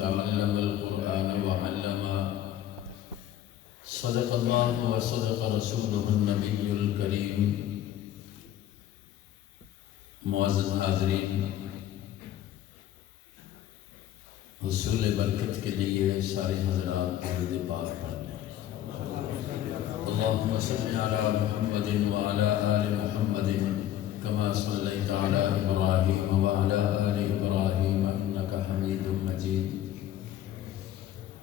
تعلم القرآن وعلم صدق الله وصدق رسوله النبي الكريم معزز حاضرین، حصول برکت کے لیے سارے حضرات درود پاک پڑھ لیں۔ اللہم صلی علی محمد وعلی آل محمد کما صلیت علی ابراہیم وعلی آل ابراہیم انک حمید مجید۔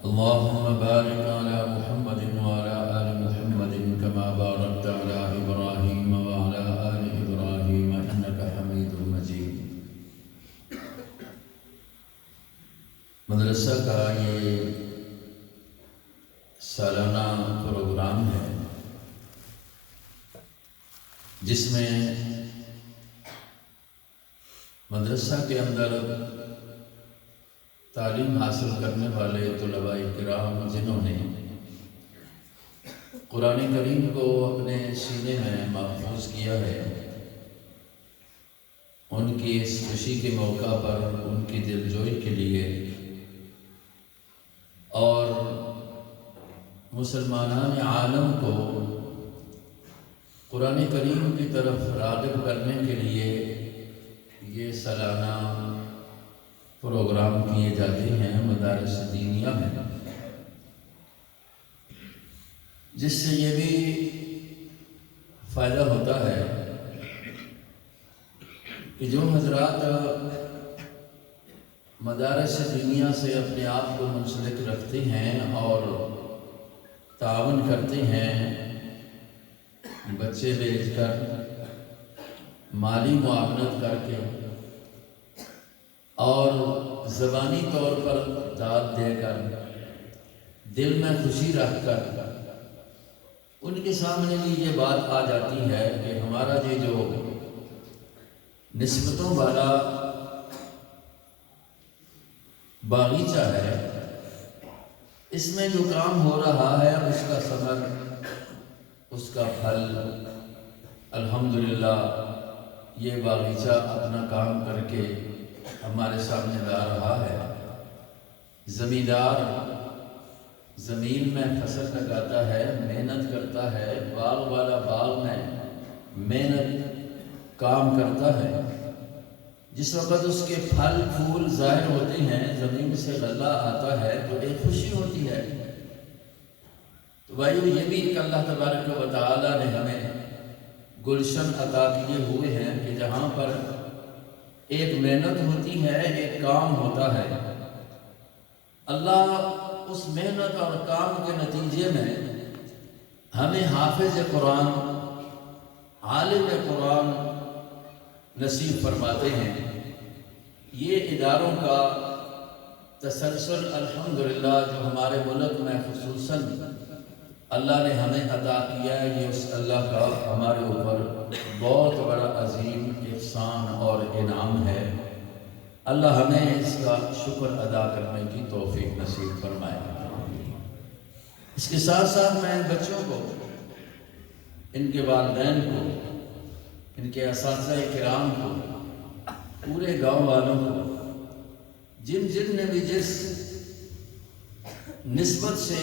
اللہم بارک علی محمد وعلی آل محمد کما بارکت علی ابراہیم وعلی آل ابراہیم انک حمید مجید۔ مدرسہ کا یہ سالانہ پروگرام ہے جس میں مدرسہ کے اندر تعلیم حاصل کرنے والے طلباء کرام جنہوں نے قرآن کریم کو اپنے سینے میں محفوظ کیا ہے، ان کی اس خوشی کے موقع پر ان کی دلجوئی کے لیے اور مسلمانان عالم کو قرآن کریم کی طرف راغب کرنے کے لیے یہ سالانہ پروگرام کیے جاتے ہیں مدارس دینیہ میں، جس سے یہ بھی فائدہ ہوتا ہے کہ جو حضرات مدارس دینیہ سے اپنے آپ کو منسلک رکھتے ہیں اور تعاون کرتے ہیں، بچے بھیج کر، مالی معاونت کر کے اور زبانی طور پر داد دے کر، دل میں خوشی رکھ کر، ان کے سامنے بھی یہ بات آ جاتی ہے کہ ہمارا یہ جو نسبتوں والا باغیچہ ہے، اس میں جو کام ہو رہا ہے اس کا ثمر، اس کا پھل الحمدللہ یہ باغیچہ اپنا کام کر کے ہمارے سامنے لا رہا ہے۔ زمیندار زمین میں فصل لگاتا ہے، محنت کرتا ہے، باغ والا باغ میں محنت کام کرتا ہے، جس وقت اس کے پھل پھول ظاہر ہوتے ہیں، زمین سے غلہ آتا ہے تو ایک خوشی ہوتی ہے۔ تو بھائیو، یہ بھی ایک اللہ تبارک و تعالی نے ہمیں گلشن عطا کیے ہوئے ہیں کہ جہاں پر ایک محنت ہوتی ہے، ایک کام ہوتا ہے، اللہ اس محنت اور کام کے نتیجے میں ہمیں حافظ قرآن، عالم قرآن نصیب فرماتے ہیں۔ یہ اداروں کا تسلسل الحمدللہ جو ہمارے ملک میں خصوصاً اللہ نے ہمیں عطا کیا ہے، یہ اس اللہ کا ہمارے اوپر بہت بڑا عظیم احسان اور انعام ہے۔ اللہ ہمیں اس کا شکر ادا کرنے کی توفیق نصیب فرمائے۔ اس کے ساتھ ساتھ میں ان بچوں کو، ان کے والدین کو، ان کے اساتذہ کرام کو، پورے گاؤں والوں کو، جن نے بھی جس نسبت سے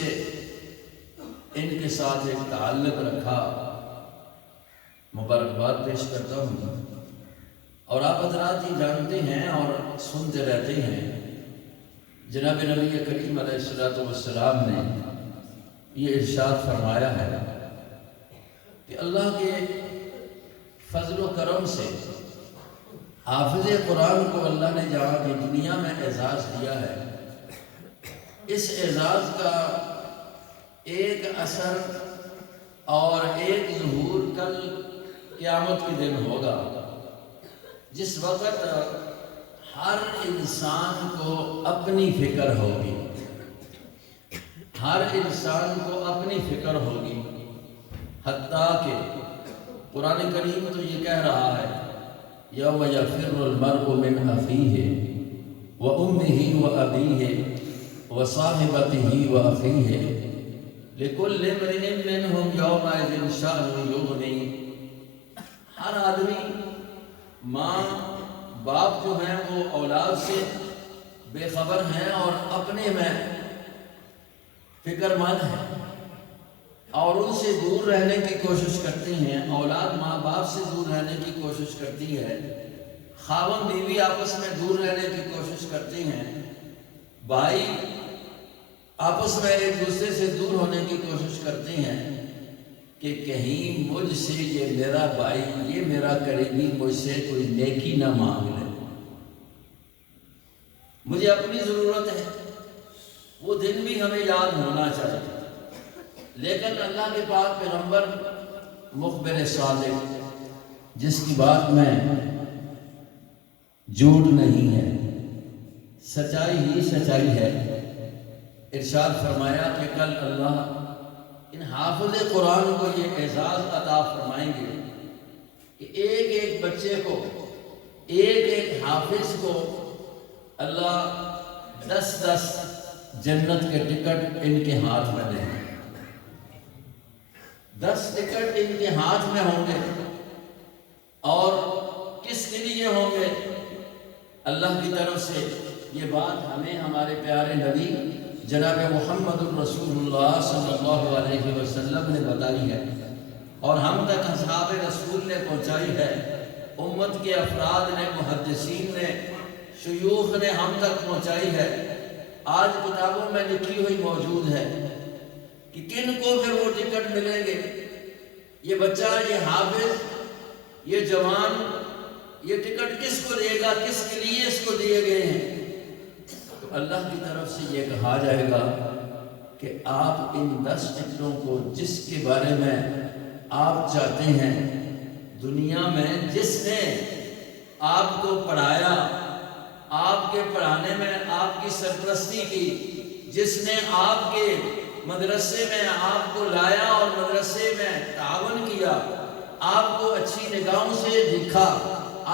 ان کے ساتھ ایک تعلق رکھا، مبارکباد پیش کرتا ہوں۔ اور آپ حضرات یہ جانتے ہیں اور سنتے رہتے ہیں، جناب نبی کریم علیہ السلام نے یہ ارشاد فرمایا ہے کہ اللہ کے فضل و کرم سے حافظ قرآن کو اللہ نے جہاں کی دنیا میں اعزاز دیا ہے، اس اعزاز کا ایک اثر اور ایک ظہور کل قیامت کے دن ہوگا، جس وقت ہر انسان کو اپنی فکر ہوگی، ہر انسان کو اپنی فکر ہوگی، حتیٰ کہ قرآن کریم تو یہ کہہ رہا ہے یوم یفر المرء من اخیہ وامہ وابیہ وصاحبتہ واخیہ لکل امرئ منہم یومئذ شأن یغنی۔ ہر آدمی، ماں باپ جو ہیں وہ اولاد سے بے خبر ہیں اور اپنے میں فکر مند ہیں اور ان سے دور رہنے کی کوشش کرتی ہیں. اولاد ماں باپ سے دور رہنے کی کوشش کرتی ہے. خاوند بیوی آپس میں دور رہنے کی کوشش کرتی ہیں. بھائی آپس میں ایک دوسرے سے دور ہونے کی کوشش کرتے ہیں کہ کہیں مجھ سے یہ میرا بھائی یہ میرا قریبی مجھ سے کوئی نیکی نہ مانگ لے. مجھے اپنی ضرورت ہے. وہ دن بھی ہمیں یاد ہونا چاہیے. لیکن اللہ کے پاک پیغمبر مخبر صادق جس کی بات میں جھوٹ نہیں ہے، سچائی ہی سچائی ہے، ارشاد فرمایا کہ کل اللہ ان حافظ قرآن کو یہ اعزاز عطا فرمائیں گے کہ ایک ایک بچے کو، ایک ایک حافظ کو اللہ 10 جنت کے ٹکٹ ان کے ہاتھ میں دیں گے. 10 ٹکٹ ان کے ہاتھ میں ہوں گے. اور کس کے لیے ہوں گے؟ اللہ کی طرف سے. یہ بات ہمیں ہمارے پیارے نبی جناب محمد الرسول اللہ صلی اللہ علیہ وسلم نے بتائی ہے اور ہم تک اصحاب رسول نے پہنچائی ہے. امت کے افراد نے، محدثین نے، شیوخ نے ہم تک پہنچائی ہے. آج کتابوں میں لکھی ہوئی موجود ہے کہ کن کو پھر وہ ٹکٹ ملیں گے. یہ بچہ، یہ حافظ، یہ جوان، یہ ٹکٹ کس کو دے گا؟ کس کے لیے اس کو دیے گئے ہیں؟ تو اللہ کی طرف سے یہ کہا جائے گا کہ آپ ان 10 ٹکٹوں کو جس کے بارے میں آپ چاہتے ہیں، دنیا میں جس نے آپ کو پڑھایا، آپ کے پڑھانے میں آپ کی سرپرستی کی، جس نے آپ کے مدرسے میں آپ کو لایا اور مدرسے میں تعاون کیا، آپ کو اچھی نگاہوں سے دیکھا،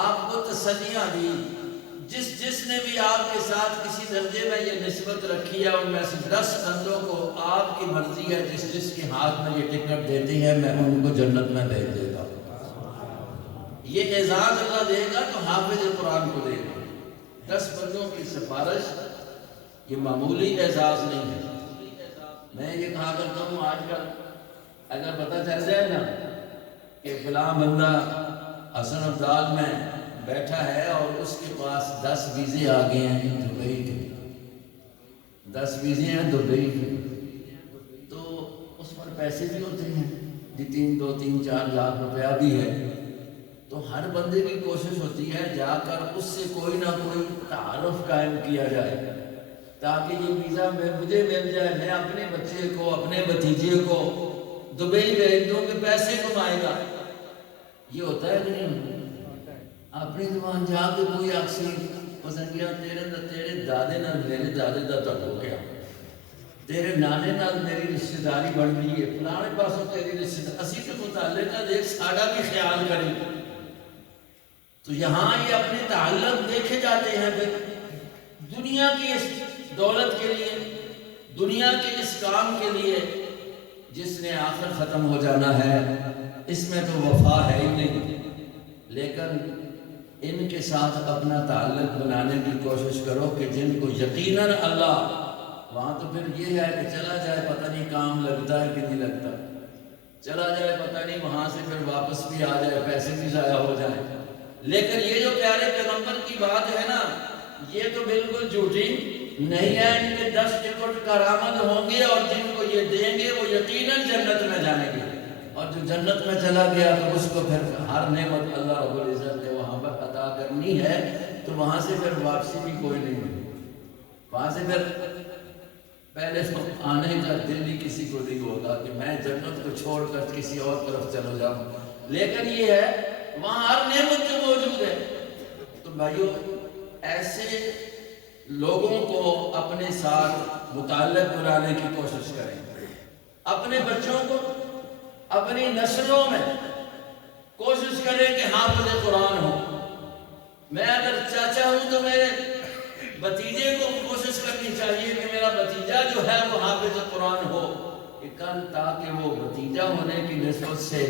آپ کو تسلیاں دی، جس نے بھی آپ کے ساتھ کسی درجے میں یہ نسبت رکھی ہے، ان میں سے 10 بندوں کو آپ کی مرضی ہے جس کے ہاتھ میں یہ ٹکٹ دیتے ہیں میں ان کو جنت میں بھیج دیتا ہوں. یہ اعزاز اللہ دے گا تو حافظ قرآن کو دے گا. 10 بندوں کی سفارش یہ معمولی اعزاز نہیں ہے. میں یہ کہا کرتا ہوں آج کل اگر پتہ چل جائے نا کہ فلاں بندہ حسن ابدال میں بیٹھا ہے اور اس کے پاس 10 ویزے آ گئے ہیں دبئی کے، 10 ویزے ہیں دبئی کے، تو اس پر پیسے بھی ہوتے ہیں جی 2 3 4 لاکھ روپیہ بھی ہے. تو ہر بندے کی کوشش ہوتی ہے جا کر اس سے کوئی نہ کوئی تعارف قائم کیا جائے تاکہ یہ ویزا مجھے مل جائے، میں اپنے بچے کو، اپنے بھتیجے کو دبئی بھیج دوں کہ پیسے کمائے گا. یہ ہوتا ہے کہ نہیں؟ اپنی زبان جا کے کوئی آکسی پسند کیا تیرے دادے نال میرے دادے دا تک ہو گیا، تیرے نانے نال میری رشتہ داری بڑھ گئی ہے، فلانے پاسوں تیری رشتہ داری، اسی کے متعلق دیکھ ساڑا بھی خیال کریں. تو یہاں یہ اپنے تعلق دیکھے جاتے ہیں کہ دنیا کی اس دولت کے لیے، دنیا کے اس کام کے لیے جس نے آخر ختم ہو جانا ہے، اس میں تو وفا ہے ہی نہیں. لیکن ان کے ساتھ اپنا تعلق بنانے کی کوشش کرو کہ جن کو یقیناً اللہ، وہاں تو پھر یہ ہے کہ چلا جائے پتہ نہیں کام لگتا ہے کہ نہیں لگتا، چلا جائے پتہ نہیں وہاں سے پھر واپس بھی آ جائے، پیسے بھی ضائع ہو جائیں. لیکن یہ جو پیارے پیغمبر کی بات ہے نا، یہ تو بالکل جھوٹی نہیں ہے. ان کے 10 ٹکٹ کارآمد ہوں گے اور جن کو یہ دیں گے وہ یقیناً جنت میں جائیں گے. اور جو جنت میں چلا گیا تو اس کو پھر ہر نعمت اللہ رب العزت نے وہاں پر عطا کرنی ہے، تو وہاں سے پھر واپسی بھی کوئی نہیں ہوگی. وہاں سے پھر پہلے آنے کا دل بھی کسی کو نہیں ہوگا کہ میں جنت کو چھوڑ کر کسی اور طرف چلا جاؤں. لیکن یہ ہے وہاں ہر نعمت جو موجود ہے. تو بھائیو، ایسے لوگوں کو اپنے ساتھ متعلق بنانے کی کوشش کریں. اپنے بچوں کو، اپنی نسلوں میں کوشش کریں کہ حافظ قرآن ہو. میں اگر چاچا ہوں تو میرے بھتیجے کو کوشش کرنی چاہیے کہ میرا بھتیجا جو ہے وہ حافظ قرآن ہو، کہ کل تاکہ وہ بھتیجا ہونے کی نسبت سے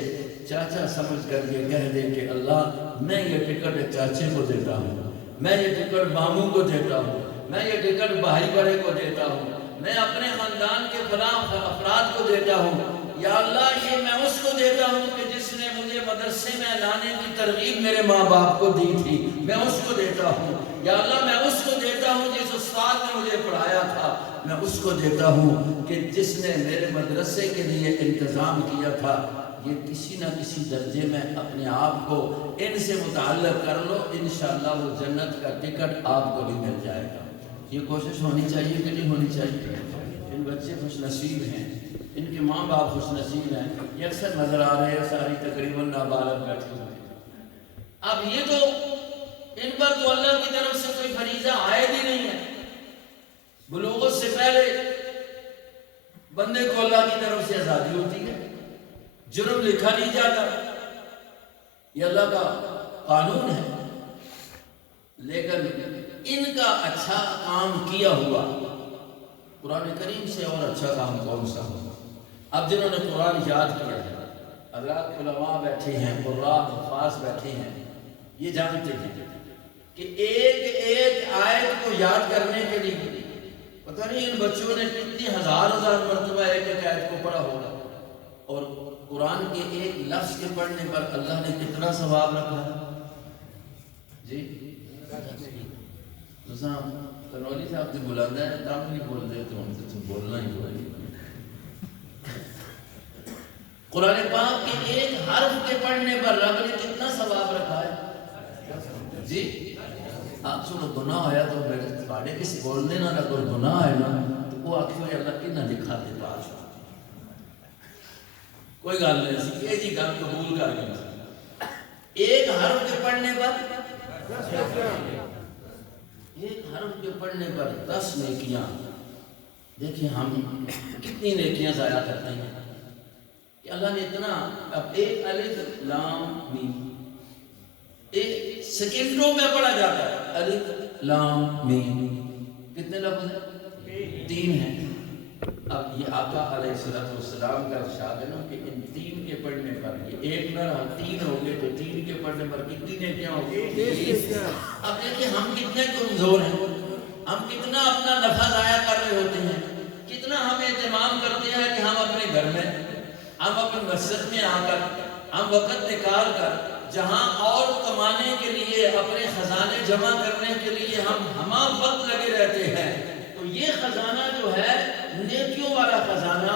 چاچا سمجھ کر یہ کہہ دے کہ اللہ میں یہ ٹکٹ چاچے کو دیتا ہوں، میں یہ ٹکٹ ماموں کو دیتا ہوں، میں یہ ٹکٹ بھائی بڑے کو دیتا ہوں، میں اپنے خاندان کے فلاں افراد کو دیتا ہوں، یا اللہ یہ میں اس کو دیتا ہوں کہ جس نے مجھے مدرسے میں لانے کی ترغیب میرے ماں باپ کو دی تھی، میں اس کو دیتا ہوں، یا اللہ میں اس کو دیتا ہوں جس استاد نے مجھے پڑھایا تھا، میں اس کو دیتا ہوں کہ جس نے میرے مدرسے کے لیے انتظام کیا تھا۔ یہ کسی نہ کسی درجے میں اپنے آپ کو ان سے متعلق کر لو، انشاءاللہ وہ جنت کا ٹکٹ آپ کو بھی مل جائے گا۔ یہ کوشش ہونی چاہیے کہ نہیں ہونی چاہیے؟ ان بچے خوش نصیب ہیں، ان کے ماں باپ خوش نصیب ہیں، یہ اکثر نظر آ رہے ہیں ساری تقریباً نابالغ بیٹھے ہوئے ہیں۔ اب یہ تو ان پر تو اللہ کی طرف سے کوئی فریضہ عائد ہی نہیں ہے، بلوغت سے پہلے بندے کو اللہ کی طرف سے آزادی ہوتی ہے، جرم لکھا نہیں جاتا، یہ اللہ کا قانون ہے، لیکن ان کا اچھا کام کیا ہوا قرآن کریم سے اور اچھا کام کون سا ہو؟ اب جنہوں نے قرآن یاد کیا ہے، حضرات علماء بیٹھے ہیں، قراء حفاظ بیٹھے ہیں، یہ جانتے ہیں کہ ایک ایک آیت کو یاد کرنے کے لیے پتہ نہیں ان بچوں نے کتنی ہزار مرتبہ ایک ایک آیت کو پڑھا ہوگا، اور قرآن کے ایک لفظ کے پڑھنے پر اللہ نے کتنا ثواب رکھا ہے؟ جی کنولی صاحب نے بلانا ہے، تم نہیں بول رہے تو ہم سے بولنا ہی ہوگا۔ قرآن پاک کے ایک حرف کے پڑھنے پر رب نے کتنا ثواب رکھا ہے؟ جی آپ سنو گناہ آیا تو میرے پاڑے کسی بولنے نہ لگو، گناہ آئے نا تو وہ آخر اللہ کی نہ دکھاتے پاس کوئی گل نہیں سی، یہ جی گل قبول کر گئی، ایک حرف کے پڑھنے پر ایک حرف کے پڑھنے پر 10 نیکیاں۔ دیکھیں ہم کتنی نیکیاں ضائع کرتے ہیں کہ اللہ نے اتنا، اب ایک الف لام میم ایک سیکنڈوں میں پڑھا جاتا ہے، الف لام میم کتنے لفظ ہیں؟ 3 ہیں۔ اب یہ آقا علیہ السلام کا ارشاد ہے نا کہ ان 3 کے پڑھنے پر، یہ ایک نہ رہا 3 ہو گئے، تو 3 کے پڑھنے پر کتنی نیکیاں ہو گئی؟ اب دیکھیں ہم کتنے کمزور ہیں، ہم کتنا اپنا نفع ضائع کر رہے ہوتے ہیں، کتنا ہم اہتمام کرتے ہیں کہ ہم اپنے گھر میں، ہم اپنے مسجد میں آ کر، ہم وقت نکال کر جہاں اور کمانے کے لیے، اپنے خزانے جمع کرنے کے لیے ہم وقت لگے رہتے ہیں، تو یہ خزانہ جو ہے نیکیوں والا خزانہ،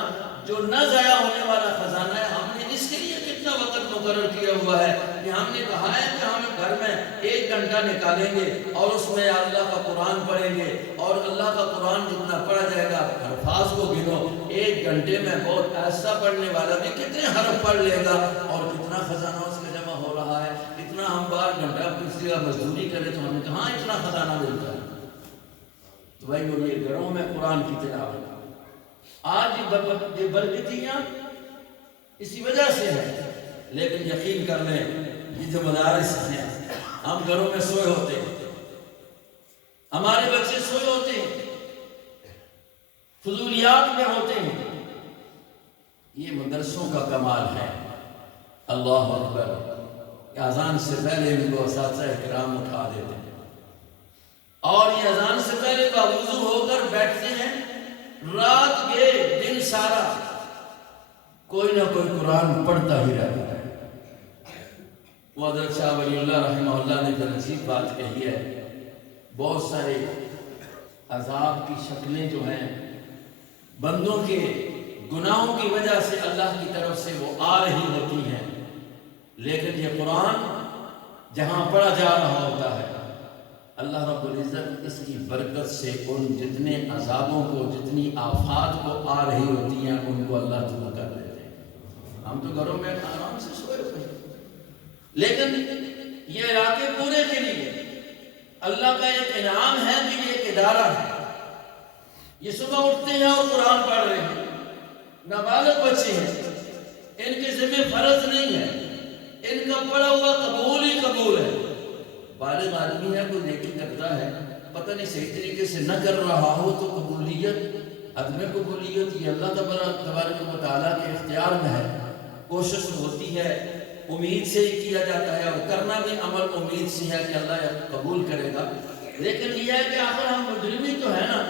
جو نہ ضائع ہونے والا خزانہ ہے، ہم نے اس کے لیے کتنا وقت مقرر کیا ہوا ہے کہ ہم نے کہا ہے کہ ہم گھر میں 1 گھنٹہ نکالیں گے اور اس میں اللہ کا قرآن پڑھیں گے، اور اللہ کا قرآن جتنا پڑھا جائے گا، الفاظ کو گنو، 1 گھنٹے میں بہت ایسا پڑھنے والا بھی کتنے حرف پڑھ لے گا، اور کتنا خزانہ اس کا جمع ہو رہا ہے، کتنا ہم 12 گھنٹہ کسی کا مزدوری کریں تو ہمیں کہاں اتنا خزانہ ملتا ہے۔ تو بھائی وہ یہ گھروں میں قرآن کی تلاوت، آج یہ برکتیاں اسی وجہ سے ہیں، لیکن یقین کر لیں یہ جو مدارس ہیں، ہم گھروں میں سوئے ہوتے ہیں، ہمارے بچے سوئے ہوتے ہیں، فضولیات میں ہوتے ہیں، یہ مدرسوں کا کمال ہے۔ اللہ اکبر، اذان سے پہلے ان کو اساتذہ کرام اٹھا دیتے ہیں، اور یہ اذان سے پہلے باوضو ہو کر بیٹھتے ہیں، رات کے دن سارا کوئی نہ کوئی قرآن پڑھتا ہی رہتا ہے۔ وہ حضرت شاہ ولی اللہ رحمہ اللہ نے جو عجیب بات کہی ہے، بہت سارے عذاب کی شکلیں جو ہیں بندوں کے گناہوں کی وجہ سے اللہ کی طرف سے وہ آ رہی ہوتی ہیں، لیکن یہ قرآن جہاں پڑھا جا رہا ہوتا ہے، اللہ رب العزت اس کی برکت سے ان جتنے عذابوں کو، جتنی آفات کو آ رہی ہوتی ہیں، ان کو اللہ دور کر دیتے ہیں۔ ہم تو گھروں میں آرام سے سوئے ہوئے ہیں، لیکن یہ علاقے پورے کے لیے اللہ کا ایک انعام ہے کہ یہ ایک ادارہ ہے، یہ صبح اٹھتے ہیں اور قرآن پڑھ رہے ہیں، نابالغ بچے ہیں، ان کے ذمہ فرض نہیں ہے، ان کا پڑھا ہوا قبول ہی قبول ہے۔ بالغ آدمی ہے، کوئی نیکی کرتا ہے، پتہ نہیں صحیح طریقے سے نہ کر رہا ہو تو قبولیت، عدم قبولیت یہ اللہ تبارک و تعالیٰ کے اختیار میں ہے، کوشش ہوتی ہے، امید سے ہی کیا جاتا ہے، اور کرنا بھی عمل امید سے ہے کہ اللہ قبول کرے گا، لیکن یہ ہے کہ آخر ہم مجرم ہی تو ہے نا،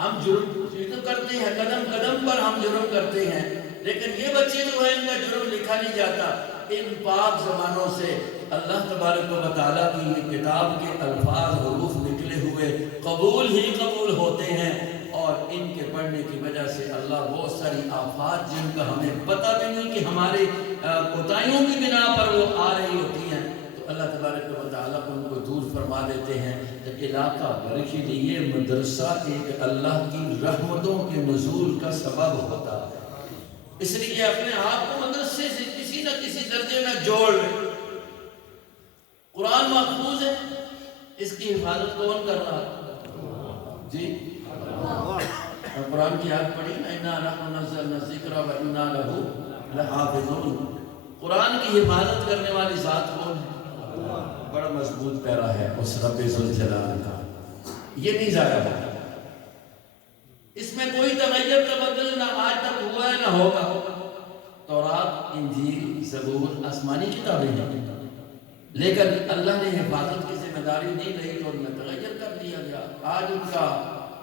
ہم جرم تو کرتے ہیں، قدم قدم پر ہم جرم کرتے ہیں، لیکن یہ بچے جو ہیں ان کا جرم لکھا نہیں جاتا۔ ان پاک زبانوں سے اللہ تبارک و تعالیٰ کی یہ کتاب کے الفاظ حروف نکلے ہوئے قبول ہی قبول ہوتے ہیں، اور ان کے پڑھنے کی وجہ سے اللہ بہت ساری آفات جن کا ہمیں پتہ بھی نہیں کہ ہمارے کوتاہیوں کی بنا پر وہ آ رہی ہوتی ہیں، تو اللہ تبارک و تعالیٰ ان کو دور فرما دیتے ہیں۔ تو علاقہ بھر کے لیے مدرسہ ایک اللہ کی رحمتوں کے نزول کا سبب ہوتا ہے، اس لیے اپنے آپ کو مدرسے سے کسی نہ کسی درجے میں جوڑ لیں۔ قرآن محفوظ ہے، اس کی حفاظت کون کر رہا ہے؟ جی قرآن کی آیت پڑھی، اِنَّا نَحْنُ نَزَّلْنَا الذِّكْرَ وَإِنَّا لَهُ لَحَافِظُونَ۔ قرآن کی حفاظت کرنے والی ذات کون ہے؟ بڑا مضبوط پیرا ہے اس رب ذوالجلال کا، یہ نہیں ضائع ہوگا، اس میں کوئی تغیر تبدل نہ آج تک ہوا ہے نہ ہوگا۔ تورات، انجیل، زبور آسمانی کتابیں ہیں، لیکن اللہ نے حفاظت کی ذمہ داری نہیں لی تو ان میں تغیر کر دیا گیا۔ آج ان کا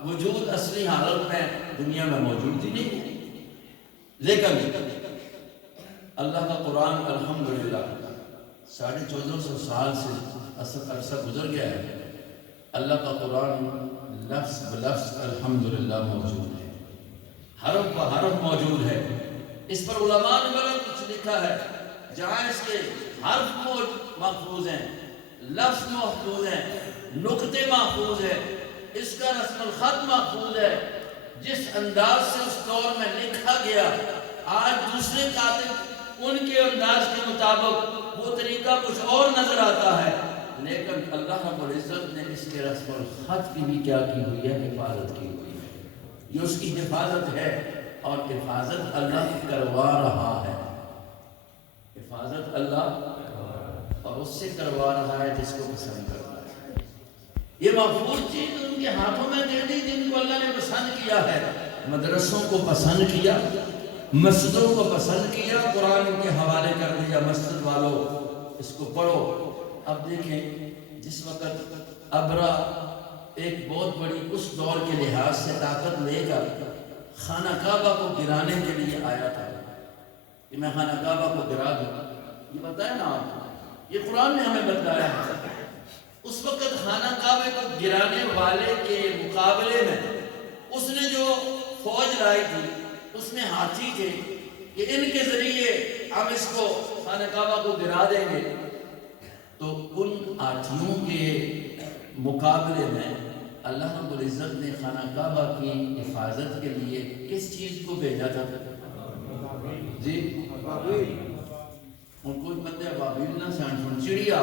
وجود اصلی حالت میں دنیا میں موجود ہی نہیں ہے، لیکن اللہ کا قرآن الحمدللہ 1450 سال سے عرصہ گزر گیا ہے، اللہ کا قرآن لفظ بلفظ الحمدللہ موجود ہے، حرف بحرف موجود ہے۔ اس پر علماء نے بڑا کچھ لکھا ہے، جہاں اس کے حرف محفوظ ہیں، لفظ محفوظ ہیں، نقطے محفوظ ہیں، اس کا رسم الخط محفوظ ہے، جس انداز سے اس دور میں لکھا گیا آج دوسرے کاتب ان کے انداز کے مطابق وہ طریقہ کچھ اور نظر آتا ہے، لیکن اللہ رب العزت نے اس کے رسم الخط کی بھی کیا کی ہوئی ہے؟ حفاظت کی ہوئی ہے۔ یہ اس کی حفاظت ہے، اور حفاظت اللہ کروا رہا ہے، حفاظت اللہ اور اس سے کروا رہا ہے جس کو پسند کرتا ہے۔ یہ محفوظ چیز ان کے ہاتھوں میں دے دی جن کو اللہ نے پسند کیا ہے، مدرسوں کو پسند کیا، مسجدوں کو پسند کیا، قرآن کے حوالے کر دیا، مسجد والوں اس کو پڑھو۔ اب دیکھیں جس وقت ابرا ایک بہت بڑی اس دور کے لحاظ سے طاقت لے کر خانہ کعبہ کو گرانے کے لیے آیا تھا کہ میں خانہ کعبہ کو گرا دوں، یہ بتایا نا آپ کو، یہ قرآن نے ہمیں بتایا ہے۔ اس وقت خانہ کعبہ کو گرانے والے کے مقابلے میں اس نے جو فوج لائی تھی اس میں ہاتھی تھے کہ ان کے ذریعے ہم اس کو خانہ کعبہ کو گرا دیں گے، تو ان ہاتھیوں کے مقابلے میں اللہ رب العزت نے خانہ کعبہ کی حفاظت کے لیے کس چیز کو بھیجا تھا؟ جی ان کوئی بندے ابابیل نہ سان چڑی آ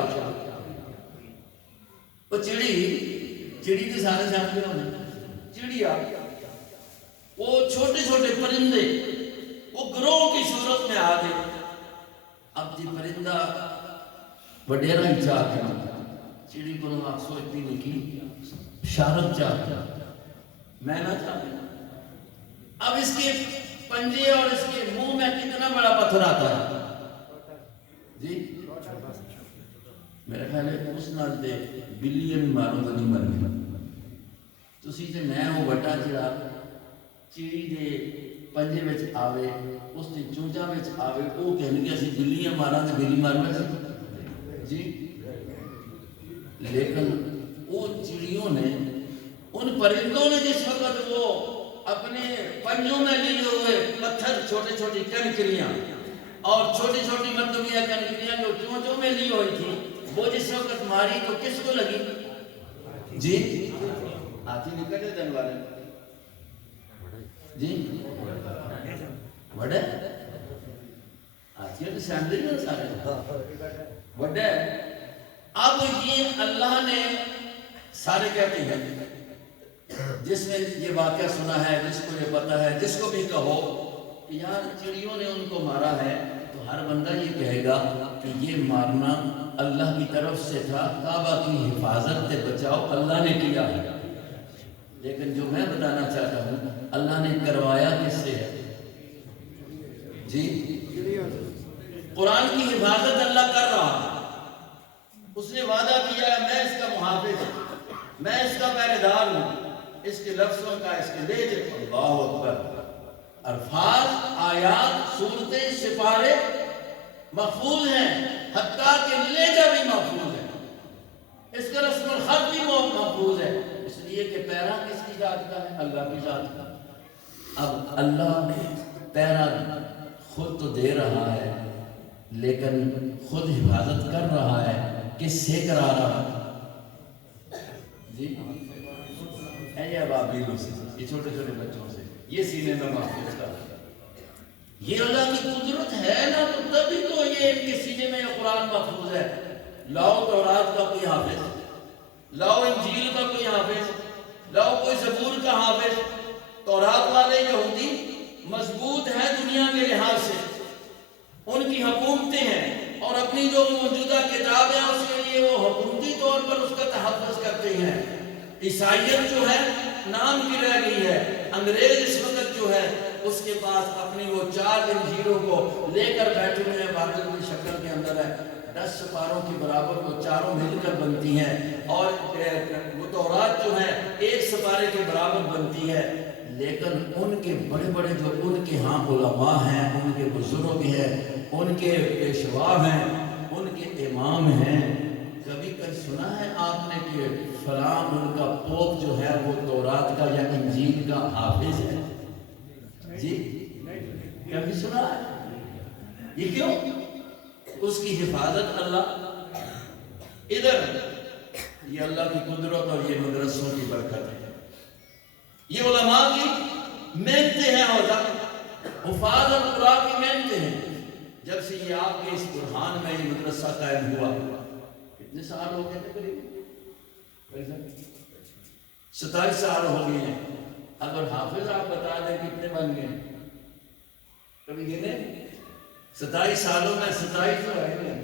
وہ چڑی کے سارے جانتے ہوں، چڑیا وہ چھوٹے چھوٹے پرندے وہ گروہ کی صورت میں آ گئے۔ اب جی پرندہ وڈیرا ہی چاہ کے چڑی کو آپ سوچتی نہیں کی شارت چاہتا میں نہ چاہتا، اب اس کے پنجے اور اس کے منہ میں کتنا بڑا پتھر آتا ہے جی، میرے خیال ہے اس نال دے بلین مارو تو نہیں مر گیا، تسی تے میں وہ وڈا جڑا چڑی دے پنجے وچ آوے اس دی چونچا وچ آوے وہ کہن گے اسی بلیاں ماراں تے بلی مارنا سی جی، لیکن وہ چڑیوں نے ان پرندوں نے جس وقت وہ اپنے پنجوں میں لیے ہوئے پتھر چھوٹے چھوٹی کنکریاں اور چھوٹی چھوٹی مردمیاں کنکریاں جو چونچوں میں لی ہوئی تھی وہ جس وقت ماری تو کس کو لگی جی؟ ہاتھی نکلے دن والے جی وڈے ہاتھیوں کی سیندری میں سارے وڈے۔ اب یہ اللہ نے سارے کہتے ہیں جس نے یہ واقعہ سنا ہے، جس کو یہ پتا ہے، جس کو بھی کہو کہ یار چڑیوں نے ان کو مارا ہے، تو ہر بندہ یہ کہے گا کہ یہ مارنا اللہ کی طرف سے تھا، کعبہ کی حفاظت سے بچاؤ اللہ نے کیا ہے۔ لیکن جو میں بتانا چاہتا ہوں اللہ نے کروایا کس سے ہے جی؟ قرآن کی حفاظت اللہ کر رہا ہے، اس نے وعدہ کیا ہے میں اس کا محافظ ہوں، میں کے لے جائے اللہ اکبر. الفاظ، آیات، صورتیں، سپارے محفوظ ہیں، حتیٰ کہ لہجہ بھی محفوظ ہے، اس کا رسم الخط بھی محفوظ ہے، اس لیے کہ پیرا کس کی ذات کا ہے؟ اللہ کی ذات کا. اب اللہ پیرا خود تو دے رہا ہے لیکن خود حفاظت کر رہا ہے. کس سے کرا رہا ہے؟ جی یہ ابابیلوں سے، یہ چھوٹے چھوٹے بچوں سے، یہ سینے میں محفوظ کر رہا ہے. یہ اللہ کی قدرت ہے نا، تو تبھی تو یہ ان کے سینے میں یہ قرآن محفوظ ہے. لاؤ تورات کا کوئی حافظ، لاؤ انجیل کا کوئی حافظ، لاؤ کوئی زبور کا حافظ. تورات والے یہودی مضبوط ہیں دنیا کے لحاظ سے، ان کی حکومتیں ہیں اور اپنی جو موجودہ کتاب ہے اس کے لیے وہ حکومتی طور پر اس کا تحفظ کرتے ہیں. عیسائیت جو ہے نام کی رہ گئی ہے. انگریز اس وقت جو ہے اس کے پاس اپنی وہ 4 انجیلوں کو لے کر بیٹھے ہوئے ہیں، بائبل کی شکل کے اندر ہے. 10 سپاروں کے برابر وہ چاروں مل کر بنتی ہیں، اور وہ تورات جو ہے 1 سپارے کے برابر بنتی ہے. لیکن ان کے بڑے بڑے جو ان کے ہاں علماء ہیں، ان کے بزرگ ہیں، ان کے پیشوا ہیں، ان کے امام ہیں. کبھی سنا ہے آپ نے کہ فلاں ان کا پوپ جو ہے وہ تورات کا یا انجیل کا حافظ ہے؟ جی کبھی سنا ہے؟ یہ کیوں؟ اس کی حفاظت اللہ. ادھر یہ اللہ کی قدرت اور یہ مدرسوں کی برکت ہے، یہ علماء کی محنتیں ہیں، اور حفاظ القرآن کی محنتیں ہیں. جب سے یہ آپ کے اس برہان میں یہ مدرسہ قائم ہوا، کتنے سال ہو گئے تھے؟ قریب 27 سال ہو گئے ہیں. اگر حافظ آپ بتا دیں کتنے بن گئے؟ کبھی گنے؟ 27 سالوں میں 27 تو ہے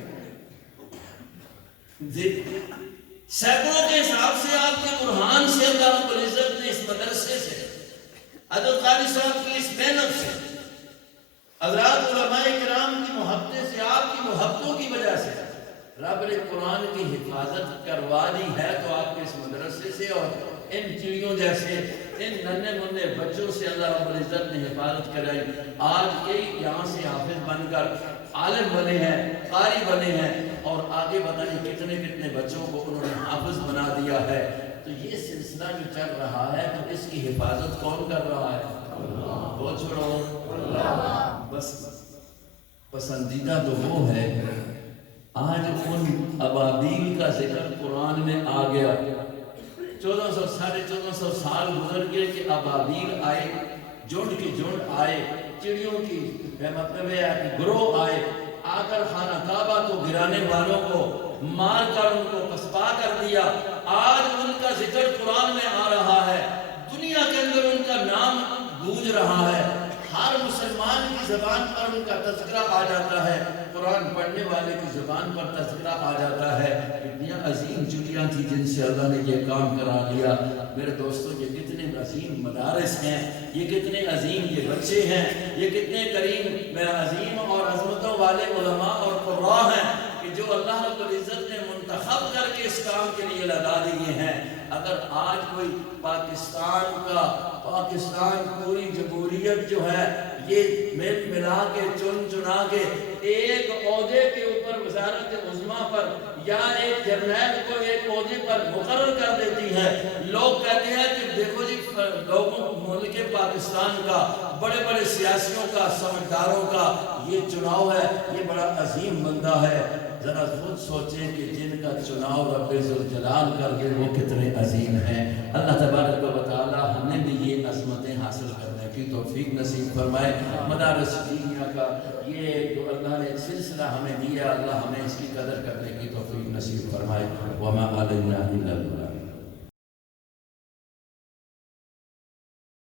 جی. سینکڑوں کے حساب سے آپ کے برہان سے اللہ رب العزت نے اس مدرسے سے، حضرت قاری صاحب کی اس محنت سے، حضرات علماء کرام کی محبت سے، آپ کی محبتوں کی وجہ سے رب نے قرآن کی حفاظت کروا دی ہے. تو آپ کے اس مدرسے سے اور ان چڑیوں جیسے ان ننھے منھے بچوں سے اللہ رب العزت نے حفاظت کرائی. آج کئی یہاں سے حافظ بن کر عالم بنے ہیں، قاری بنے ہیں، اور آگے بتائیں کتنے کتنے بچوں کو انہوں نے حافظ بنا دیا ہے. تو یہ سلسلہ جو چل رہا ہے تو اس کی حفاظت کون کر رہا ہے؟ اللہ. وہ چھوڑو بس پسندیدہ تو وہ ہے. آج ان ابابیل کا ذکر قرآن میں آ گیا. 1400 سال گزر گئے کہ ابابیل آئے، جھنڈ کی جھنڈ آئے، چڑیوں کی مطلب ہے کہ گروہ آئے، آ کر خانہ کعبہ کو گرانے والوں کو مار کر ان کو پسپا کر دیا. آج ان کا ذکر قرآن میں آ رہا ہے، دنیا کے اندر ان کا نام گونج رہا ہے، ہر مسلمان کی زبان پر ان کا تذکرہ آ جاتا ہے، قرآن پڑھنے والے کی زبان پر تذکرہ آ جاتا ہے. اتنی عظیم چڑیاں تھیں جن سے اللہ نے یہ کام کرا لیا. میرے دوستوں یہ کتنے عظیم مدارس ہیں، یہ کتنے عظیم یہ بچے ہیں، یہ کتنے کریم عظیم اور عظمتوں والے علماء اور قراء ہیں کہ جو اللہ رب العزت نے منتخب کر کے اس کام کے لیے لگا دیے ہیں. اگر آج کوئی پاکستان پوری جمہوریت جو ہے یہ مل ملا کے چنا کے ایک عہدے کے اوپر وزارت عظمیٰ پر یا ایک جرنیل کو ایک عہدے پر مقرر کر دیتی ہے، لوگ کہتے ہیں کہ دیکھو جی لوگوں ملک پاکستان کا، بڑے بڑے سیاسیوں کا، سمجھداروں کا یہ چناؤ ہے، یہ بڑا عظیم بندہ ہے. ذرا خود سوچیں کہ جن کا چناؤ رب ذوالجلال کر کے وہ کتنے عظیم ہیں. اللہ تبارک و تعالی ہمیں بھی یہ عظمتیں حاصل کرنے کی توفیق نصیب فرمائے. مدارس دینیا کا یہ جو اللہ نے سلسلہ ہمیں دیا، اللہ ہمیں اس کی قدر کرنے کی توفیق نصیب فرمائے. وما علینا الا البلاغ.